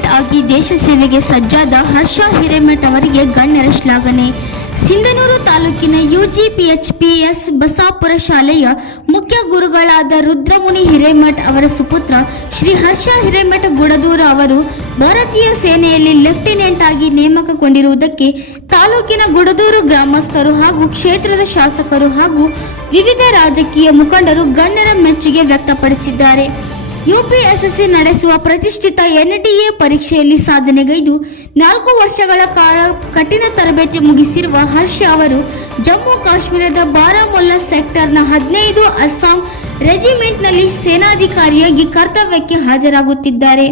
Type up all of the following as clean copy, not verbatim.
Lieutenant ಆಗಿ ದೇಶ ಸೇವೆಗೆ ಸಜ್ಜಾದ ಹರ್ಷ ಹಿರೇಮಠ್ ಅವರಿಗೆ ಗಣ್ಯರ ಶ್ಲಾಘನೆ. ಸಿಂಧನೂರು ತಾಲೂಕಿನ UGPHPS ಬಸಾಪುರ ಶಾಲೆಯ ಮುಖ್ಯ ಗುರುಗಳಾದ ರುದ್ರಮುನಿ ಹಿರೇಮಠ್ ಅವರ ಸುಪುತ್ರ ಶ್ರೀ ಹರ್ಷ ಹಿರೇಮಠ್ ಗುಡದೂರು ಅವರು ಭಾರತೀಯ ಸೇನೆಯಲ್ಲಿ ಲೆಫ್ಟಿನೆಂಟ್ ಆಗಿ ನೇಮಕಗೊಂಡಿರುವುದಕ್ಕೆ ತಾಲೂಕಿನ ಗುಡದೂರು ಗ್ರಾಮಸ್ಥರು ಹಾಗೂ ಕ್ಷೇತ್ರದ ಶಾಸಕರು ಹಾಗೂ ವಿವಿಧ ರಾಜಕೀಯ ಮುಖಂಡರು ಗಣ್ಯರ ಮೆಚ್ಚುಗೆ ವ್ಯಕ್ತಪಡಿಸಿದ್ದಾರೆ. UPSC ನಡೆಸುವ ಪ್ರತಿಷ್ಠಿತ NTA ಪರೀಕ್ಷೆಯಲ್ಲಿ ಸಾಧನೆಗೈದು 4 ವರ್ಷಗಳ ಕಾಲ ಕಠಿಣ ತರಬೇತಿ ಮುಗಿಸಿರುವ ಹರ್ಷ ಅವರು ಜಮ್ಮು ಕಾಶ್ಮೀರದ ಬಾರಾಮುಲ್ಲಾ ಸೆಕ್ಟರ್ನ 15 ಅಸ್ಸಾಂ ರೆಜಿಮೆಂಟ್ನಲ್ಲಿ ಸೇನಾಧಿಕಾರಿಯಾಗಿ ಕರ್ತವ್ಯಕ್ಕೆ ಹಾಜರಾಗುತ್ತಿದ್ದಾರೆ.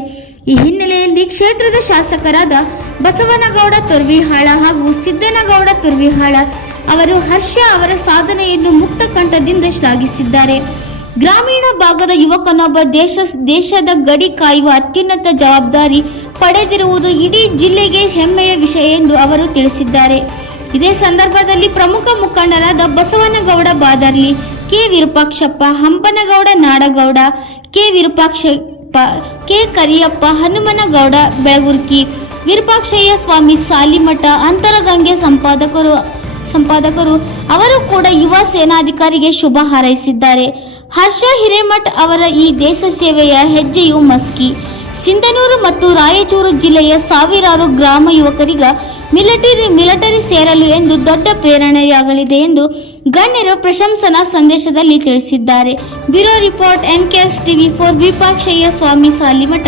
ಈ ಹಿನ್ನೆಲೆಯಲ್ಲಿ ಕ್ಷೇತ್ರದ ಶಾಸಕರಾದ ಬಸವನಗೌಡ ತುರ್ವಿಹಾಳ ಹಾಗೂ ಸಿದ್ದನಗೌಡ ತುರ್ವಿಹಾಳ ಅವರು ಹರ್ಷ ಅವರ ಸಾಧನೆಯನ್ನು ಮುಕ್ತ ಕಂಠದಿಂದ ಶ್ಲಾಘಿಸಿದ್ದಾರೆ. ಗ್ರಾಮೀಣ ಭಾಗದ ಯುವಕನೊಬ್ಬ ದೇಶದ ಗಡಿ ಕಾಯುವ ಅತ್ಯುನ್ನತ ಜವಾಬ್ದಾರಿ ಪಡೆದಿರುವುದು ಇಡೀ ಜಿಲ್ಲೆಗೆ ಹೆಮ್ಮೆಯ ವಿಷಯ ಎಂದು ಅವರು ತಿಳಿಸಿದ್ದಾರೆ. ಇದೇ ಸಂದರ್ಭದಲ್ಲಿ ಪ್ರಮುಖ ಮುಖಂಡರಾದ Basavanagouda Badarli, K Virupakshappa, Hampanagouda Nadagouda, K Virupakshappa, K Kariyappa, Hanumanagouda Belagurki, Virupakshayya Swamy Salimath, Antaragange ಸಂಪಾದಕರು ಅವರು ಕೂಡ ಯುವ ಸೇನಾಧಿಕಾರಿಗೆ ಶುಭ ಹಾರೈಸಿದ್ದಾರೆ. ಹರ್ಷ ಹಿರೇಮಠ್ ಅವರ ಈ ದೇಶ ಸೇವೆಯ ಹೆಜ್ಜೆಯು ಮಸ್ಕಿ, ಸಿಂಧನೂರು ಮತ್ತು ರಾಯಚೂರು ಜಿಲ್ಲೆಯ ಸಾವಿರಾರು ಗ್ರಾಮ ಯುವಕರಿಗೆ ಮಿಲಿಟರಿ ಸೇರಲು ಎಂದು ದೊಡ್ಡ ಪ್ರೇರಣೆಯಾಗಲಿದೆ ಎಂದು ಗಣ್ಯರು ಪ್ರಶಂಸನಾ ಸಂದೇಶದಲ್ಲಿ ತಿಳಿಸಿದ್ದಾರೆ. Bureau report MKS TV4 Virupakshayya Swamy Salimath.